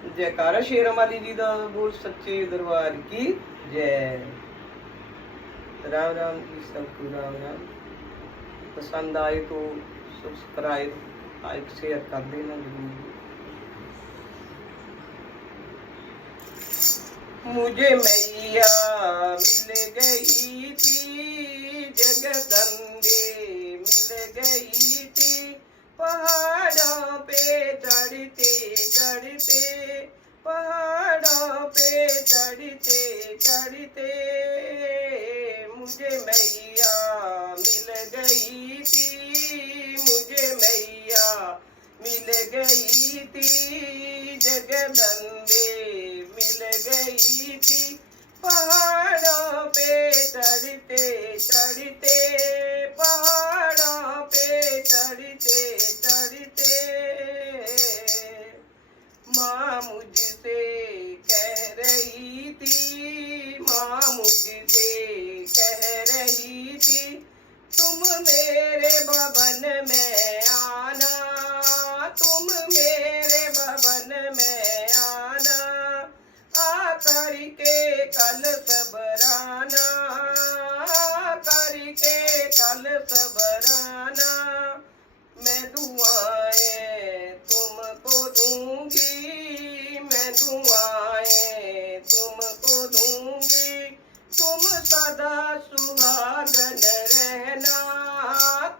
जयकारा शेर माली जी दा बोल सच्चे दरबार की जय। राम राम जी सबको राम राम। पसंद आए तो सब्सक्राइब लाइक शेयर कर देना जरूर। मुझे मैया मिल गई थी, जगदम्बे मिल गई थी, पहाड़ों पे चढ़ते चढ़ते, पहाड़ों पे चढ़ते चढ़ते, मुझे मैया मिल गई थी, मुझे मैया मिल गई थी, जगदम्बे मिल गई थी, पहाड़ों पे चढ़ते चढ़ते, पहाड़ों पे चढ़ते चढ़ते, माँ मुझसे कह रही थी, माँ मुझसे कह रही थी, तुम मेरे भवन में आना, तुम मेरे भवन में आना, आकर के कल सबराना, आकर के कल सबराना, मैं दुआएं तुमको दूंगी, मैं दुआएं तुमको दूंगी, तुम सदा सुहागन रहना,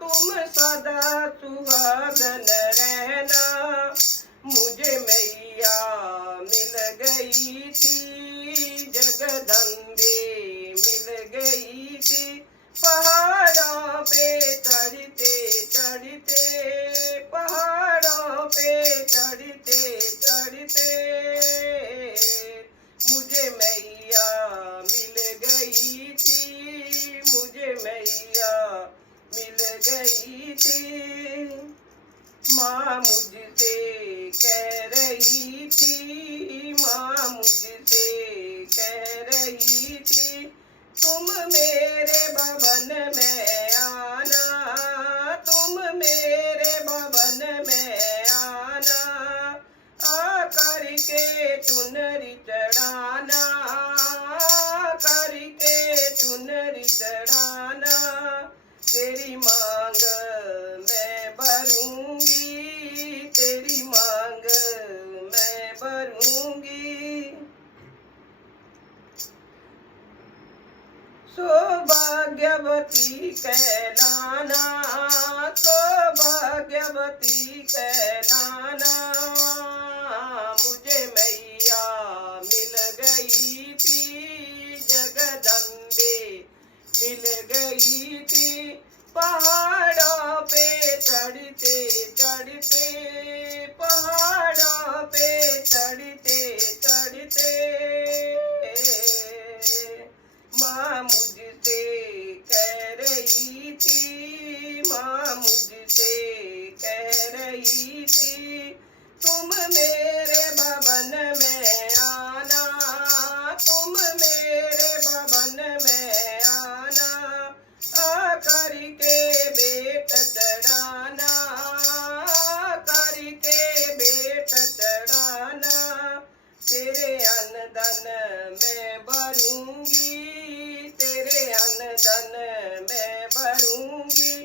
तुम सदा सुहागन रहना, मुझे मैया मिल गई थी, जगदम्बे मिल गई थी, पहाड़ों पे चढ़ते चढ़ते, पहाड़ों पे चढ़ते चढ़ते, मुझे मैया मिल गई थी, मुझे मैया मिल गई थी, माँ मुझसे कह रही थी, माँ मुझसे कह रही थी, तुम मेरे भवन में आना, तुम मेरे भवन में आना, आकर के चुनरी चढ़ाना, आकर के चुनरी चढ़ाना, तेरी मांग मैं भरूंगी, तेरी मांग मैं भरूंगी, सौभाग्यवती कहलाना, सौभाग्यवती कहलाना, मुझे मैया मिल गई थी, जगदम्बे मिल गई थी, पहाड़ों पे चढ़ते चढ़ते, पहाड़ों पे चढ़ते चढ़ते, माँ मुझसे कह रही थी, माँ मुझसे कह रही थी, तुम मेरे भवन में आना, तुम मेरे भवन में आना, आकर के बेट चढ़ाना, आकर के बेट चढ़ाना, तेरे अन्न मैं भरूंगी, तेरे अन्न मैं भरूंगी,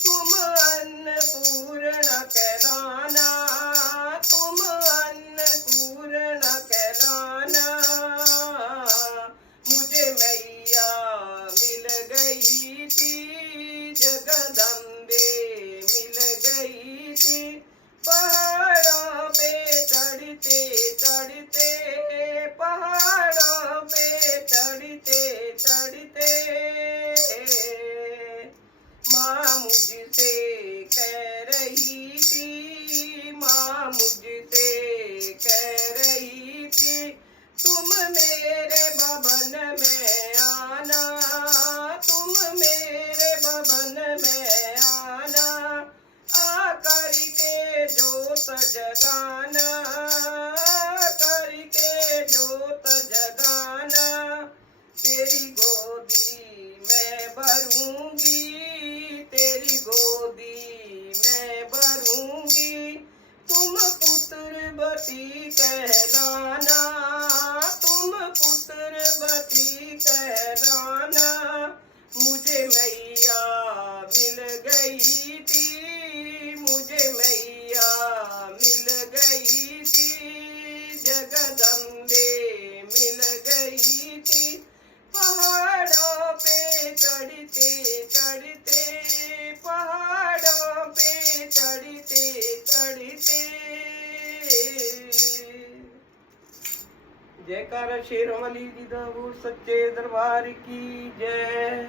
तुम अन्नपूर्णा कहलाना, तुम अन्नपूर्णा कहलाना, मुझे मैया मिल गई थी, जगदम्बे मिल गई थी, पहाड़ों पे चढ़ते चढ़ते, पहाड़ों पे चढ़ते चढ़ते, माँ मुझसे कह रही थी, माँ मुझसे कह रही थी, तुम मेरे भवन में आना, तुम मेरे भवन में आना, आकर के जोत जगाना, करके जोत जगाना, तेरी गोदी मैं भरूंगी, तेरी गोदी मैं भरूंगी, तुम पुत्र पुत्रवती कहलाना, तुम पुत्रवती कहलाना। मुझे मैया मिल गई थी, मुझे मैया मिल गई थी, जगदम्बे मिल गई थी। पहाड़ों पे चढ़ते चढ़ते, पहाड़ों पे चढ़ते चढ़ते। जयकारा शेरों वाली लीला वो सच्चे दरबार की जय।